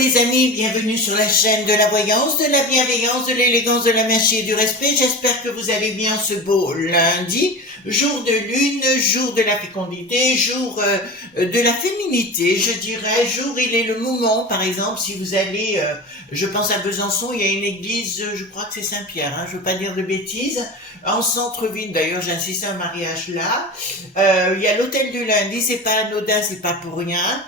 les amis, bienvenue sur la chaîne de la voyance, de la bienveillance, de l'élégance, de la magie et du respect. J'espère que vous allez bien ce beau lundi, jour de lune, jour de la fécondité, jour de la féminité, je dirais, jour il est le moment, par exemple, si vous allez, je pense à Besançon, il y a une église, je crois que c'est Saint-Pierre, je veux pas dire de bêtises, en centre-ville, d'ailleurs j'ai assisté à un mariage là, il y a l'hôtel du lundi, c'est pas anodin, c'est pas pour rien.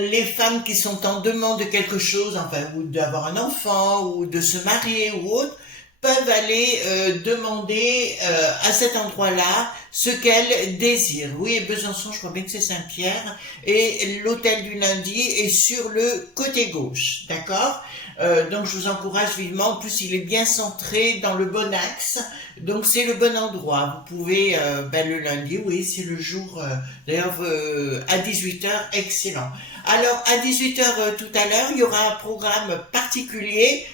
Les femmes qui sont en demande de quelque chose, enfin, ou d'avoir un enfant, ou de se marier, ou autre, peuvent aller demander à cet endroit-là ce qu'elles désirent. Oui, et Besançon, je crois bien que c'est Saint-Pierre, et l'hôtel du lundi est sur le côté gauche, d'accord? Donc je vous encourage vivement, en plus il est bien centré dans le bon axe, donc c'est le bon endroit. Vous pouvez, le lundi, oui, c'est le jour, d'ailleurs à 18 heures, excellent. Alors à 18 heures tout à l'heure, il y aura un programme particulier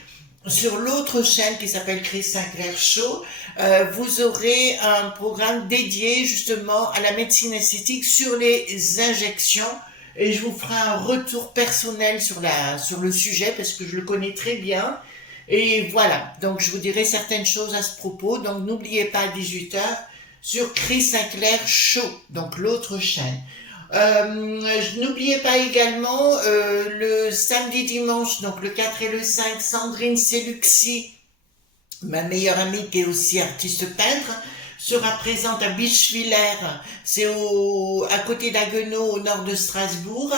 sur l'autre chaîne qui s'appelle Chris Sinclair Show. Vous aurez un programme dédié justement à la médecine esthétique sur les injections. Et je vous ferai un retour personnel sur le sujet parce que je le connais très bien. Et voilà, donc je vous dirai certaines choses à ce propos. Donc n'oubliez pas à 18 heures sur Chris Sinclair Show, donc l'autre chaîne. N'oubliez pas également le samedi dimanche, donc le 4 et le 5, Sandrine Seluxi, ma meilleure amie qui est aussi artiste peintre, sera présente à Bischwiller, c'est à côté d'Haguenau, au nord de Strasbourg,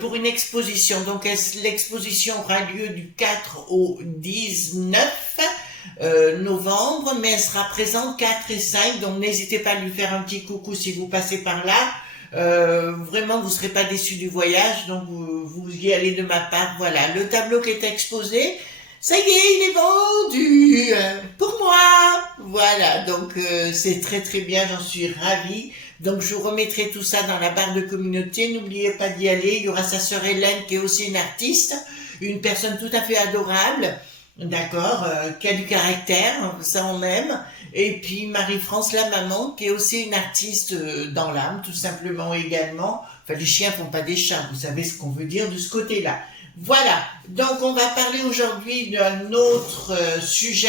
pour une exposition. Donc l'exposition aura lieu du 4 au 19 novembre, mais elle sera présente 4 et 5, donc n'hésitez pas à lui faire un petit coucou si vous passez par là. Vraiment, vous serez pas déçus du voyage, donc vous y allez de ma part. Voilà, le tableau qui est exposé, ça y est, il est vendu pour moi. Voilà, donc c'est très très bien, j'en suis ravie. Donc je vous remettrai tout ça dans la barre de communauté. N'oubliez pas d'y aller. Il y aura sa sœur Hélène qui est aussi une artiste, une personne tout à fait adorable, d'accord, qui a du caractère, ça on aime. Et puis Marie-France la maman qui est aussi une artiste dans l'âme, tout simplement également. Enfin les chiens font pas des chats, vous savez ce qu'on veut dire de ce côté-là. Voilà, donc on va parler aujourd'hui d'un autre sujet,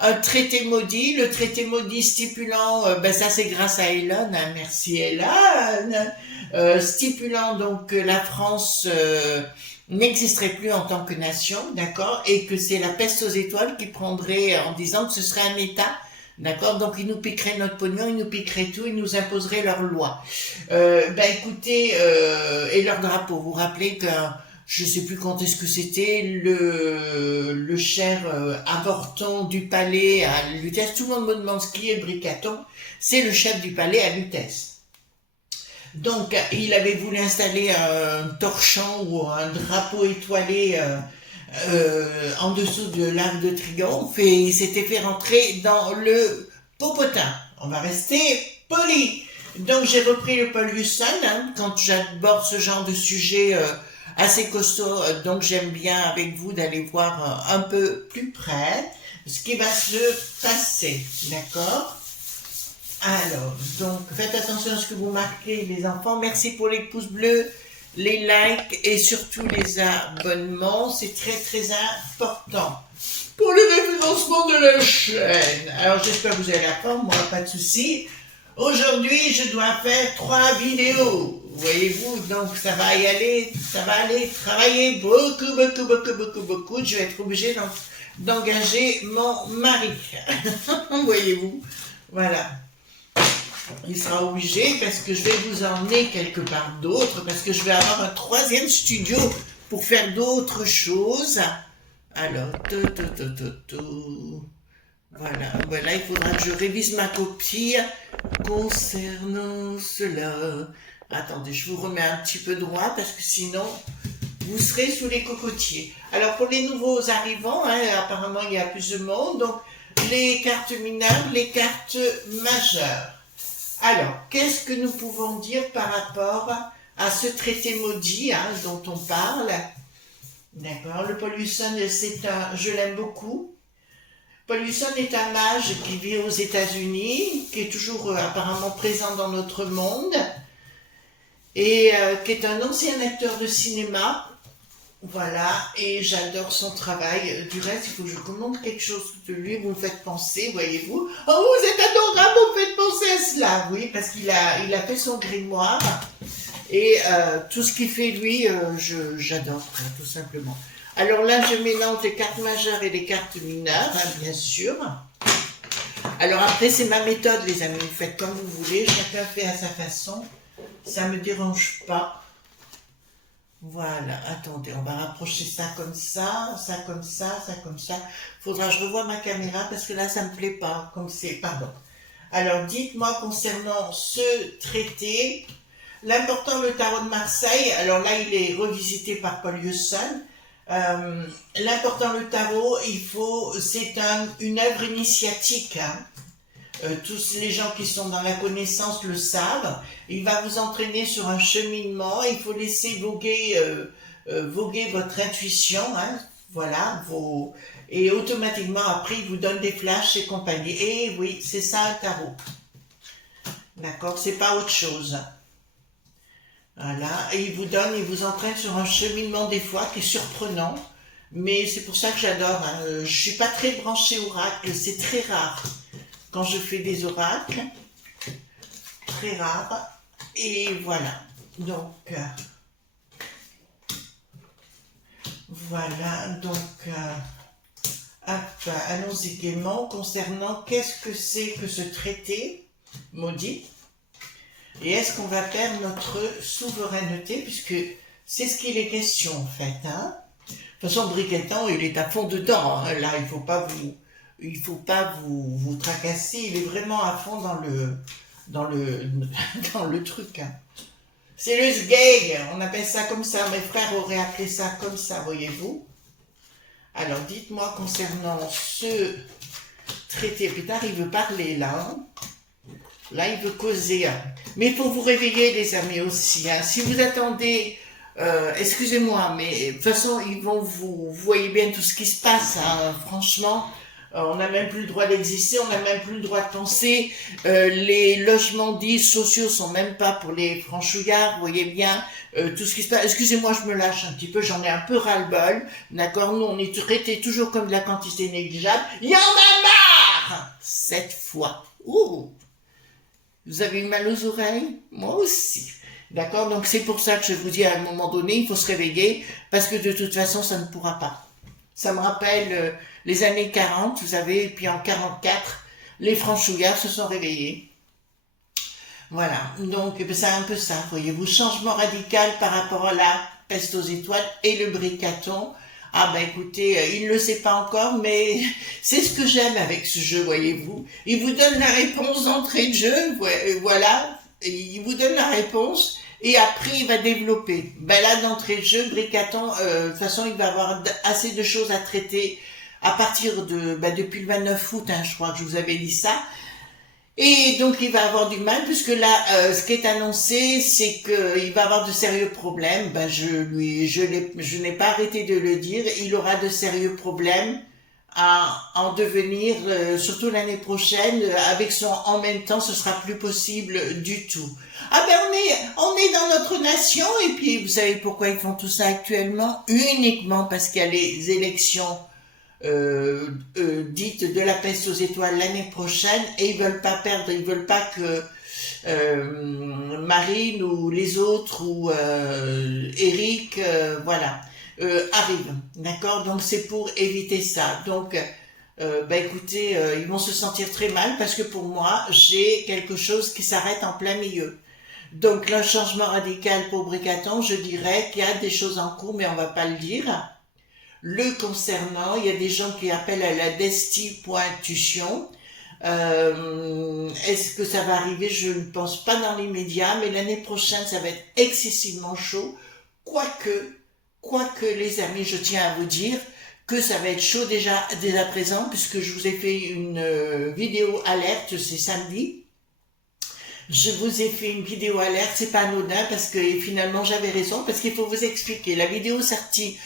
un traité maudit. Le traité maudit stipulant, ça c'est grâce à Hélène, merci Hélène, stipulant donc que la France n'existerait plus en tant que nation, d'accord, et que c'est la peste aux étoiles qui prendrait en disant que ce serait un État. D'accord, donc ils nous piqueraient notre pognon, ils nous piqueraient tout, ils nous imposeraient leurs lois. Écoutez, et leur drapeau. Vous vous rappelez que je sais plus quand est-ce que c'était, le cher avorton du palais à Lutèce. Tout le monde me demande ce qui est Bricaton. C'est le chef du palais à Lutèce. Donc, il avait voulu installer un torchon ou un drapeau étoilé en dessous de l'Arc de Triomphe et il s'était fait rentrer dans le popotin. On va rester poli. Donc, j'ai repris le Paul Husson quand j'aborde ce genre de sujet assez costaud, donc j'aime bien avec vous d'aller voir un peu plus près ce qui va se passer, d'accord? Alors, donc faites attention à ce que vous marquez les enfants, merci pour les pouces bleus, les likes et surtout les abonnements, c'est très très important pour le référencement de la chaîne. Alors j'espère que vous avez la forme, moi pas de souci. Aujourd'hui, je dois faire 3 vidéos, voyez-vous, donc ça va aller travailler beaucoup. Je vais être obligée d'engager mon mari, voyez-vous, voilà. Il sera obligé parce que je vais vous emmener quelque part d'autre, parce que je vais avoir un 3e studio pour faire d'autres choses. Alors, voilà, il faudra que je révise ma copie concernant cela. Attendez, je vous remets un petit peu droit parce que sinon, vous serez sous les cocotiers. Alors, pour les nouveaux arrivants, apparemment, il y a plus de monde. Donc, les cartes mineures, les cartes majeures. Alors, qu'est-ce que nous pouvons dire par rapport à ce traité maudit dont on parle? D'accord, le Paul Husson, je l'aime beaucoup. Paul Husson est un mage qui vit aux États-Unis, qui est toujours apparemment présent dans notre monde, et qui est un ancien acteur de cinéma, Voilà, et j'adore son travail. Du reste, il faut que je vous montre quelque chose de lui, vous me faites penser, voyez-vous. Oh, vous êtes adorable, vous me faites penser à cela, oui, parce qu'il a fait son grimoire, et tout ce qu'il fait, lui, j'adore, tout simplement. Alors là, je mélange les cartes majeures et les cartes mineures, hein, bien sûr. Alors après, c'est ma méthode, les amis, vous faites comme vous voulez, chacun fait à sa façon, ça me dérange pas. Voilà, attendez, on va rapprocher ça comme ça comme ça comme ça. Faudra que je revoie ma caméra parce que là, ça me plaît pas, comme c'est, pardon. Alors, dites-moi concernant ce traité, l'important, le tarot de Marseille, alors là, il est revisité par Paul Hewson. L'important, le tarot, c'est une œuvre initiatique, hein. Tous les gens qui sont dans la connaissance le savent. Il va vous entraîner sur un cheminement. Il faut laisser voguer votre intuition, hein, voilà, et automatiquement après il vous donne des flashs et compagnie. Et oui, c'est ça un tarot. D'accord, c'est pas autre chose. Voilà, et il vous entraîne sur un cheminement des fois qui est surprenant. Mais c'est pour ça que j'adore, hein. Je suis pas très branchée oracle, c'est très rare. Quand je fais des oracles, très rare, et voilà, donc, allons-y gaiement, concernant qu'est-ce que c'est que ce traité maudit, et est-ce qu'on va perdre notre souveraineté, puisque c'est ce qu'il est question, en fait, hein. De toute façon, Briquetan, il est à fond dedans, hein. Là, il faut pas vous tracasser, il est vraiment à fond dans le truc, hein. C'est le sgeg, on appelle ça comme ça, mes frères auraient appelé ça comme ça, voyez-vous. Alors, dites-moi concernant ce traité, putain, il veut parler là, hein. Là, il veut causer, hein. Mais il faut vous réveiller, les amis, aussi, hein. Si vous attendez, excusez-moi, mais de toute façon, vous voyez bien tout ce qui se passe, hein, franchement. On n'a même plus le droit d'exister, on n'a même plus le droit de penser. Les logements dits sociaux sont même pas pour les franchouillards, vous voyez bien tout ce qui se passe. Excusez-moi, je me lâche un petit peu, j'en ai un peu ras-le-bol. D'accord, nous on est traités toujours comme de la quantité négligeable. Il y en a marre cette fois. Ouh. Vous avez eu mal aux oreilles? Moi aussi. D'accord, donc c'est pour ça que je vous dis à un moment donné, il faut se réveiller, parce que de toute façon, ça ne pourra pas. Ça me rappelle les années 40, vous savez, et puis en 44, les franchouillards se sont réveillés. Voilà, donc c'est un peu ça, voyez-vous, changement radical par rapport à la peste aux étoiles et le bricaton. Ah ben écoutez, il ne le sait pas encore, mais c'est ce que j'aime avec ce jeu, voyez-vous. Il vous donne la réponse d'entrée de jeu, voilà, il vous donne la réponse, et après il va développer. Ben là, d'entrée de jeu, Bricaton, de toute façon, il va avoir assez de choses à traiter à partir depuis le 29 août, hein, je crois que je vous avais dit ça. Et donc il va avoir du mal, puisque là, ce qui est annoncé, c'est qu'il va avoir de sérieux problèmes. Ben, je n'ai pas arrêté de le dire. Il aura de sérieux problèmes à en devenir, surtout l'année prochaine, avec son en même temps, ce sera plus possible du tout. Ah ben on est dans notre nation, et puis vous savez pourquoi ils font tout ça actuellement? Uniquement parce qu'il y a les élections dites de la peste aux étoiles l'année prochaine, et ils veulent pas perdre, ils veulent pas que Marine ou les autres ou Eric, voilà, arrivent, d'accord? Donc c'est pour éviter ça. Donc écoutez, ils vont se sentir très mal, parce que pour moi j'ai quelque chose qui s'arrête en plein milieu. Donc le changement radical pour Bricaton, je dirais qu'il y a des choses en cours, mais on va pas le dire. Le concernant, il y a des gens qui appellent à la desti.tution. Est-ce que ça va arriver? Je ne pense pas dans l'immédiat, mais l'année prochaine, ça va être excessivement chaud. Quoique les amis, je tiens à vous dire que ça va être chaud déjà dès à présent, puisque je vous ai fait une vidéo alerte, c'est samedi. Je vous ai fait une vidéo alerte, c'est pas anodin, parce que finalement j'avais raison, parce qu'il faut vous expliquer. La vidéo sortie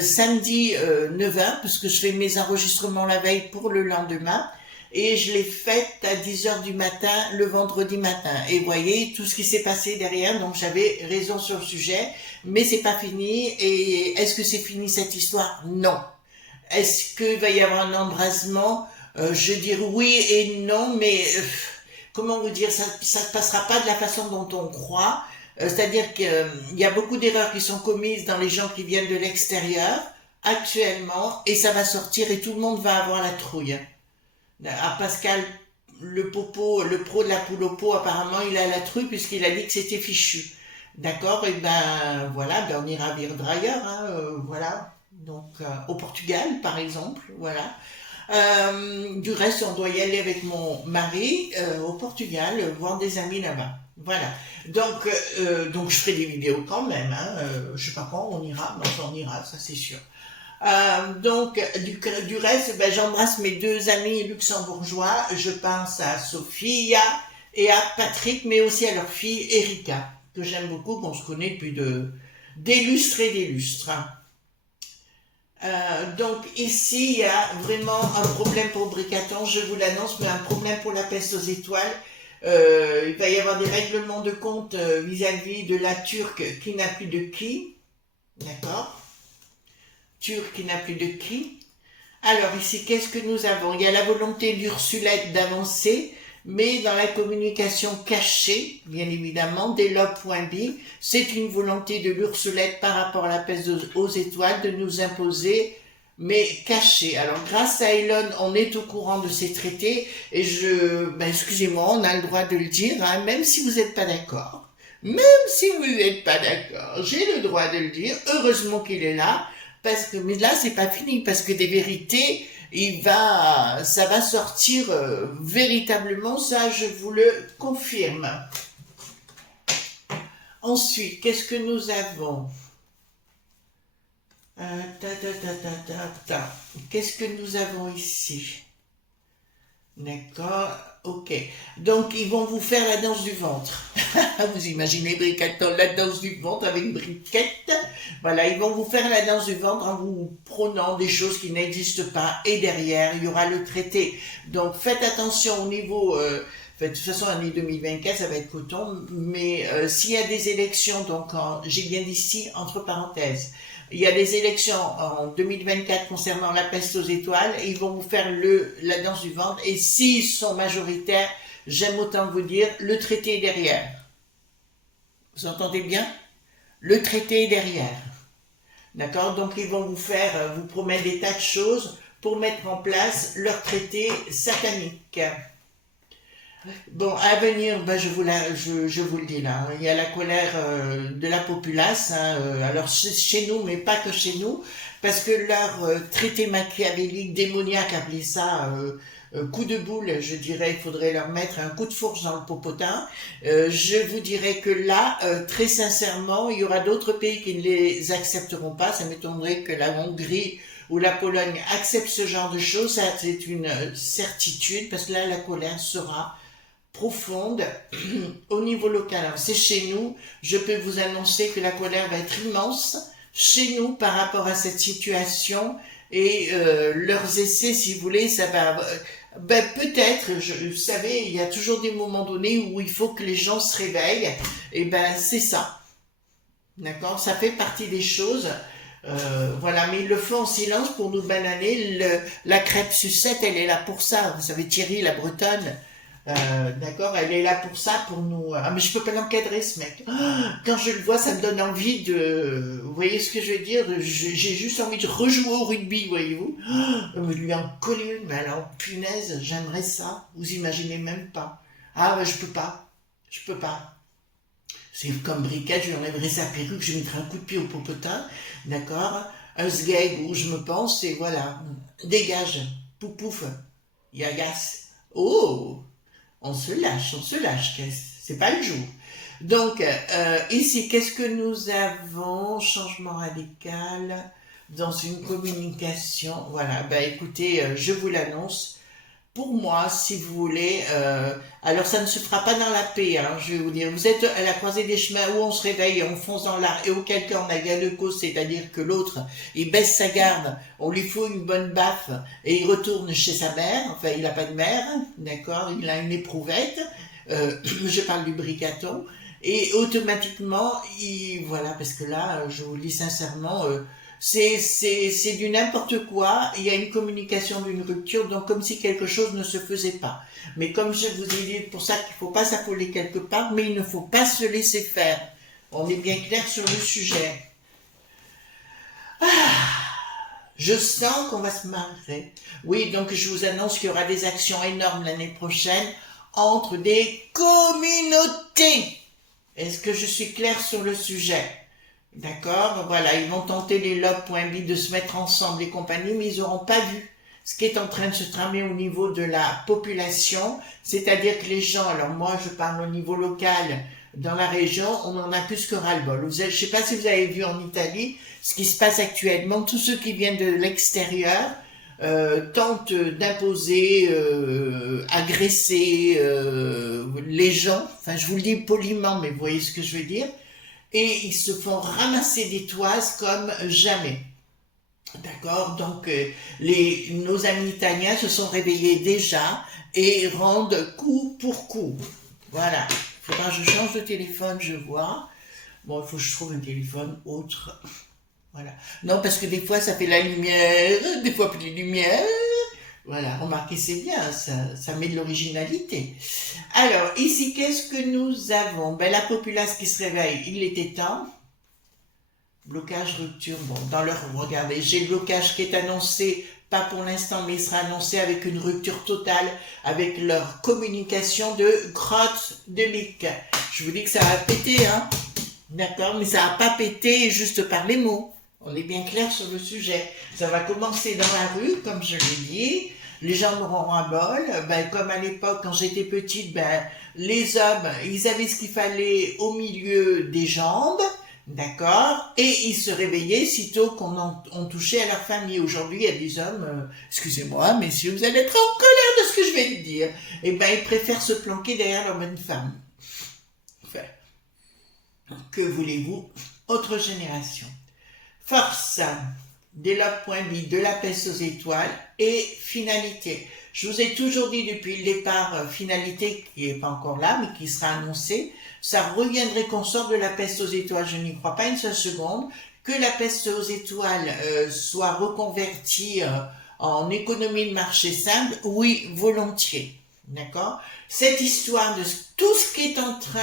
samedi 9h, parce que je fais mes enregistrements la veille pour le lendemain, et je l'ai faite à 10 heures du matin, le vendredi matin. Et vous voyez tout ce qui s'est passé derrière, donc j'avais raison sur le sujet, mais c'est pas fini. Et est-ce que c'est fini cette histoire? Non. Est-ce qu'il va y avoir un embrasement? Je dirais oui et non, mais comment vous dire, ça ne passera pas de la façon dont on croit. C'est-à-dire qu'il y a beaucoup d'erreurs qui sont commises dans les gens qui viennent de l'extérieur actuellement, et ça va sortir et tout le monde va avoir la trouille. À Pascal, le popo, le pro de la poule au pot, apparemment, il a la trouille puisqu'il a dit que c'était fichu. D'accord? Et ben voilà, ben on ira vivre ailleurs, hein, voilà. Donc au Portugal, par exemple, voilà. Du reste, on doit y aller avec mon mari au Portugal, voir des amis là-bas. Voilà. Donc je ferai des vidéos quand même. Hein. Je sais pas quand on ira, mais on ira, ça c'est sûr. Donc du reste, ben, j'embrasse mes deux amis luxembourgeois. Je pense à Sophia et à Patrick, mais aussi à leur fille Erika, que j'aime beaucoup, qu'on se connaît depuis des lustres et des lustres. Donc ici, il y a vraiment un problème pour Bricaton, je vous l'annonce, mais un problème pour la peste aux étoiles. Il va y avoir des règlements de compte vis-à-vis de la Turque qui n'a plus de qui. D'accord? Turque qui n'a plus de qui. Alors ici, qu'est-ce que nous avons? Il y a la volonté d'Ursulette d'avancer, mais dans la communication cachée, bien évidemment, dès Lob.b, c'est une volonté de l'Ursulette par rapport à la peste aux étoiles de nous imposer, mais cachée. Alors grâce à Elon, on est au courant de ces traités, et excusez-moi, on a le droit de le dire, hein, même si vous n'êtes pas d'accord. Même si vous n'êtes pas d'accord, j'ai le droit de le dire, heureusement qu'il est là, parce que, mais là, c'est pas fini, parce que des vérités, ça va sortir véritablement, ça je vous le confirme. Ensuite, qu'est-ce que nous avons? Qu'est-ce que nous avons ici? D'accord, ok. Donc, ils vont vous faire la danse du ventre. Vous imaginez Bricaton, la danse du ventre avec Briquette. Voilà, ils vont vous faire la danse du ventre en vous prônant des choses qui n'existent pas. Et derrière, il y aura le traité. Donc, faites attention au niveau... de toute façon, l'année 2024, ça va être coton. Mais s'il y a des élections, donc j'ai bien dit ici, entre parenthèses, il y a des élections en 2024 concernant la peste aux étoiles, et ils vont vous faire la danse du ventre, et s'ils sont majoritaires, j'aime autant vous dire, le traité est derrière. Vous entendez bien? Le traité est derrière. D'accord? Donc ils vont vous promettre des tas de choses pour mettre en place leur traité satanique. Bon, à venir, ben je vous le dis là, il y a la colère de la populace, hein, alors chez nous, mais pas que chez nous, parce que leur traité machiavélique, démoniaque, appelez ça coup de boule, je dirais, il faudrait leur mettre un coup de fourche dans le popotin. Je vous dirais que là, très sincèrement, il y aura d'autres pays qui ne les accepteront pas, ça m'étonnerait que la Hongrie ou la Pologne accepte ce genre de choses, ça c'est une certitude, parce que là, la colère sera profonde au niveau local. Alors, c'est chez nous, je peux vous annoncer que la colère va être immense chez nous par rapport à cette situation, et leurs essais, si vous voulez, ça va... peut-être, vous savez, il y a toujours des moments donnés où il faut que les gens se réveillent, et c'est ça. D'accord? Ça fait partie des choses. Voilà, mais ils le font en silence pour nous bananer. La crêpe sucette, elle est là pour ça. Vous savez, Thierry, la Bretonne, d'accord, elle est là pour ça, pour nous... Ah, mais je peux pas l'encadrer, ce mec. Quand je le vois, ça me donne envie de... Vous voyez ce que je veux dire? J'ai juste envie de rejouer au rugby, voyez-vous. Me lui en coller une, mais alors, punaise, j'aimerais ça. Vous imaginez même pas. Ah, je peux pas. Je peux pas. C'est comme Briquette, je lui enlèverai sa perruque, je lui mettrai un coup de pied au popotin, d'accord? Un sgeg où je me pense, et voilà. Dégage. Poupouf. Yagas. Oh! On se lâche, c'est pas le jour. Donc, ici, qu'est-ce que nous avons? Changement radical dans une communication. Voilà, écoutez, je vous l'annonce, pour moi, si vous voulez, alors ça ne se fera pas dans la paix, hein, je vais vous dire. Vous êtes à la croisée des chemins où on se réveille et on fonce dans l'art, et auquel cas on a gain de cause, c'est-à-dire que l'autre, il baisse sa garde, on lui faut une bonne baffe, et il retourne chez sa mère, enfin il n'a pas de mère, d'accord, il a une éprouvette, je parle du bricaton, et automatiquement, voilà, parce que là, je vous le dis sincèrement, c'est du n'importe quoi, il y a une communication d'une rupture, donc comme si quelque chose ne se faisait pas. Mais comme je vous ai dit, pour ça qu'il ne faut pas s'affoler quelque part, mais il ne faut pas se laisser faire. On est bien clair sur le sujet. Je sens qu'on va se marrer. Oui, donc je vous annonce qu'il y aura des actions énormes l'année prochaine entre des communautés. Est-ce que je suis claire sur le sujet? D'accord, voilà, ils vont tenter les lobes.bi de se mettre ensemble et compagnie, mais ils n'auront pas vu ce qui est en train de se tramer au niveau de la population, c'est-à-dire que les gens, alors moi je parle au niveau local, dans la région, on en a plus que ras-le-bol. Je ne sais pas si vous avez vu en Italie ce qui se passe actuellement, tous ceux qui viennent de l'extérieur tentent d'imposer, agresser les gens, enfin je vous le dis poliment, mais vous voyez ce que je veux dire, et ils se font ramasser des toises comme jamais. D'accord, donc nos amis italiens se sont réveillés déjà et rendent coup pour coup. Voilà, il faudra que je change de téléphone, je vois. Bon, il faut que je trouve un téléphone autre. Voilà. Non, parce que des fois ça fait la lumière, des fois plus de lumière. Voilà, remarquez, c'est bien, ça met de l'originalité. Alors, ici, qu'est-ce que nous avons? Ben, la populace qui se réveille, il était temps. Blocage, rupture, bon, regardez, j'ai le blocage qui est annoncé, pas pour l'instant, mais il sera annoncé avec une rupture totale, avec leur communication de grotte de Mick. Je vous dis que ça va péter, hein. D'accord, mais ça va pas péter juste par les mots. On est bien clair sur le sujet. Ça va commencer dans la rue, comme je l'ai dit. Les gens n'auront un bol. Ben, comme à l'époque, quand j'étais petite, ben, les hommes, ils avaient ce qu'il fallait au milieu des jambes. D'accord? Et ils se réveillaient sitôt on touchait à leur famille. Aujourd'hui, il y a des hommes, excusez-moi, messieurs, vous allez être en colère de ce que je vais dire. Eh ben, ils préfèrent se planquer derrière leur bonne femme. Enfin, que voulez-vous? Autre génération. Force, Delob.bi, de la peste aux étoiles et finalité. Je vous ai toujours dit depuis le départ, finalité qui n'est pas encore là, mais qui sera annoncée, ça reviendrait qu'on sorte de la peste aux étoiles, je n'y crois pas une seule seconde, que la peste aux étoiles soit reconvertie en économie de marché simple, oui, volontiers. D'accord? Cette histoire de tout ce qui est en train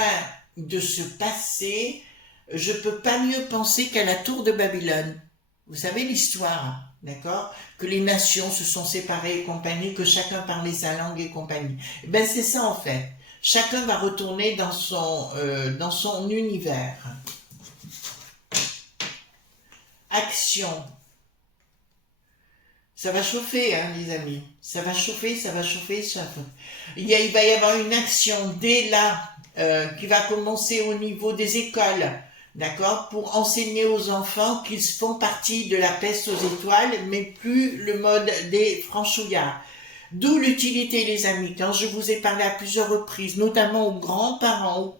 de se passer, je peux pas mieux penser qu'à la tour de Babylone. Vous savez l'histoire, d'accord? Que les nations se sont séparées et compagnie, que chacun parlait sa langue et compagnie. Eh ben c'est ça en fait. Chacun va retourner dans son univers. Action. Ça va chauffer, hein, les amis. Ça va chauffer, ça va chauffer, ça va. Il va y avoir une action dès là qui va commencer au niveau des écoles. D'accord, pour enseigner aux enfants qu'ils font partie de la peste aux étoiles, mais plus le mode des franchouillards. D'où l'utilité, les amis, quand je vous ai parlé à plusieurs reprises, notamment aux grands-parents,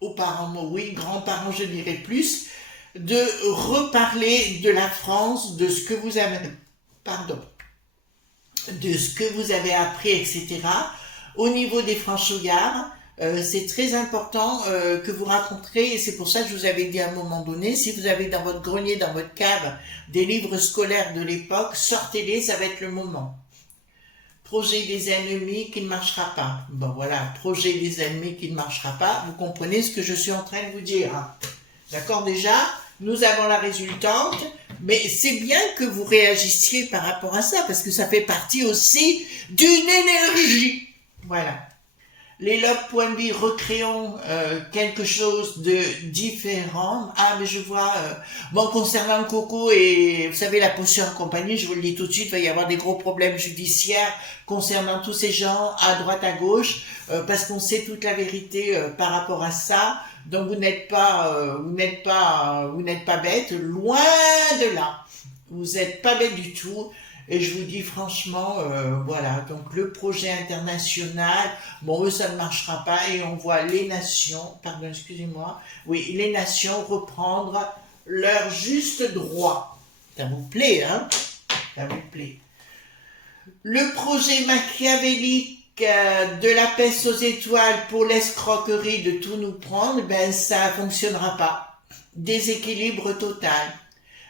aux parents, oui, grands-parents, je dirais plus, de reparler de la France, de ce que vous avez, de ce que vous avez appris, etc. Au niveau des franchouillards, c'est très important que vous rencontrez, et c'est pour ça que je vous avais dit à un moment donné, si vous avez dans votre grenier, dans votre cave, des livres scolaires de l'époque, sortez-les, ça va être le moment. Projet des ennemis qui ne marchera pas. Bon voilà, projet des ennemis qui ne marchera pas, vous comprenez ce que je suis en train de vous dire. Hein. D'accord, déjà, nous avons la résultante, mais c'est bien que vous réagissiez par rapport à ça, parce que ça fait partie aussi d'une énergie. Voilà. Les lobes.bi, recréons quelque chose de différent. Ah, mais je vois, bon, concernant le coco et, vous savez, la potion en compagnie, je vous le dis tout de suite, il va y avoir des gros problèmes judiciaires concernant tous ces gens, à droite, à gauche, parce qu'on sait toute la vérité par rapport à ça. Donc, vous n'êtes pas bête, loin de là. Vous n'êtes pas bête du tout. Et je vous dis franchement, voilà, donc le projet international, bon, eux, ça ne marchera pas, et on voit les nations, pardon, excusez-moi, oui, les nations reprendre leur juste droit. Ça vous plaît, hein? Ça vous plaît. Le projet machiavélique de la peste aux étoiles pour l'escroquerie de tout nous prendre, ben ça fonctionnera pas. Déséquilibre total.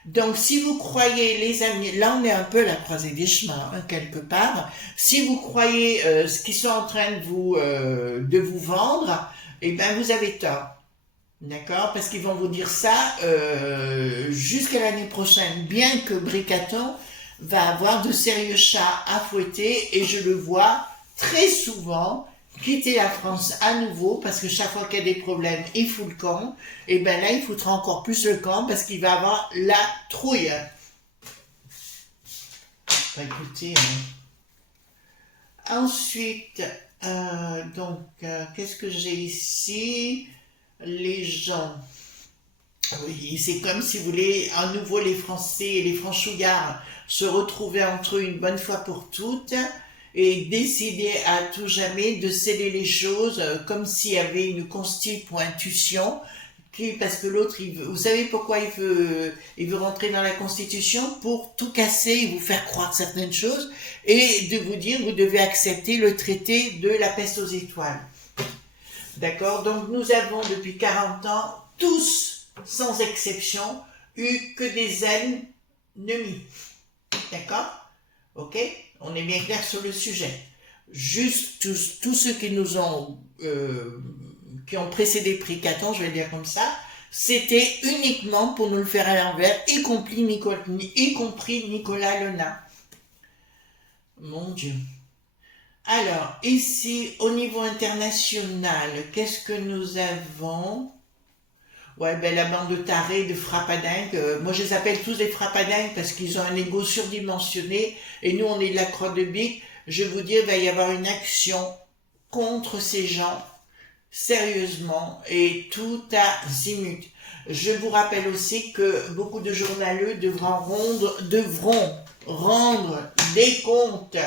Donc si vous croyez, les amis, là on est un peu à la croisée des chemins, hein, quelque part. Si vous croyez ce qu'ils sont en train de vous vendre, eh ben vous avez tort. D'accord? Parce qu'ils vont vous dire ça jusqu'à l'année prochaine, bien que Bricaton va avoir de sérieux chats à fouetter, et je le vois très souvent quitter la France à nouveau, parce que chaque fois qu'il y a des problèmes, il fout le camp, et ben là il foutra encore plus le camp, parce qu'il va avoir la trouille. Bah, écoutez, ensuite, qu'est-ce que j'ai ici? Les gens. Oui, c'est comme si vous voulez à nouveau les Français et les franchouillards se retrouver entre eux une bonne fois pour toutes et décider à tout jamais de sceller les choses comme s'il y avait une constipe ou intuition, parce que l'autre, vous savez pourquoi il veut rentrer dans la Constitution? Pour tout casser et vous faire croire certaines choses et de vous dire vous devez accepter le traité de la peste aux étoiles. D'accord? Donc nous avons depuis 40 ans tous, sans exception, eu que des ennemis. D'accord? Ok? On est bien clair sur le sujet. Juste tous ceux qui nous ont qui ont précédé Bricaton, je vais dire comme ça, c'était uniquement pour nous le faire à l'envers, y compris Nicolas Lena. Mon Dieu. Alors, ici, au niveau international, qu'est-ce que nous avons? Ouais, ben la bande de tarés, de frappadingues. Moi, je les appelle tous des frappadingues parce qu'ils ont un ego surdimensionné. Et nous, on est de la croix de bique. Je vous dis, il va y avoir une action contre ces gens, sérieusement, et tout azimut. Je vous rappelle aussi que beaucoup de journaleux devront rendre des comptes.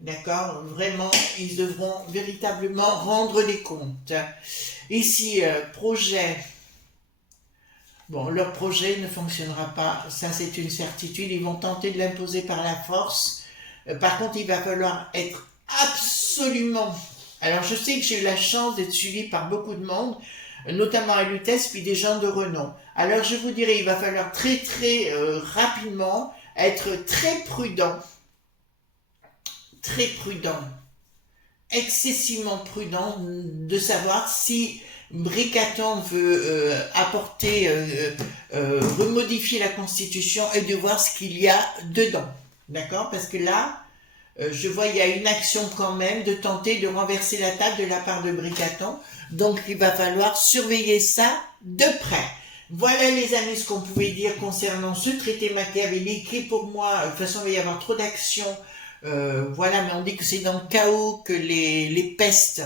D'accord? Vraiment, ils devront véritablement rendre des comptes. Ici, projet. Bon, leur projet ne fonctionnera pas, ça c'est une certitude, ils vont tenter de l'imposer par la force. Par contre, il va falloir être absolument... Alors, je sais que j'ai eu la chance d'être suivi par beaucoup de monde, notamment à l'UTES, puis des gens de renom. Alors, je vous dirais, il va falloir très rapidement être très prudent, excessivement prudent, de savoir si Bricaton veut remodifier la Constitution et de voir ce qu'il y a dedans. D'accord? Parce que là, je vois il y a une action quand même de tenter de renverser la table de la part de Bricaton. Donc il va falloir surveiller ça de près. Voilà les amis ce qu'on pouvait dire concernant ce traité machiavélique qui pour moi, de toute façon il va y avoir trop d'actions. Voilà, mais on dit que c'est dans le chaos que les pestes,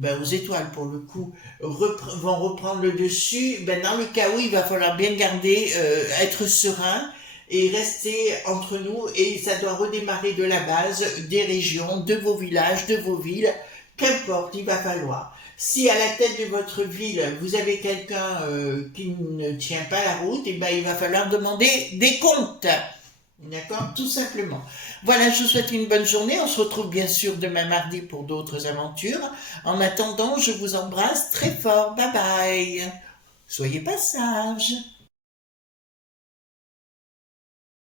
aux étoiles pour le coup, vont reprendre le dessus. Dans le chaos, il va falloir bien garder, être serein et rester entre nous, et ça doit redémarrer de la base, des régions, de vos villages, de vos villes, qu'importe, il va falloir. Si à la tête de votre ville, vous avez quelqu'un qui ne tient pas la route, il va falloir demander des comptes. D'accord? Tout simplement. Voilà, je vous souhaite une bonne journée. On se retrouve bien sûr demain mardi pour d'autres aventures. En attendant, je vous embrasse très fort. Bye bye. Soyez pas sages.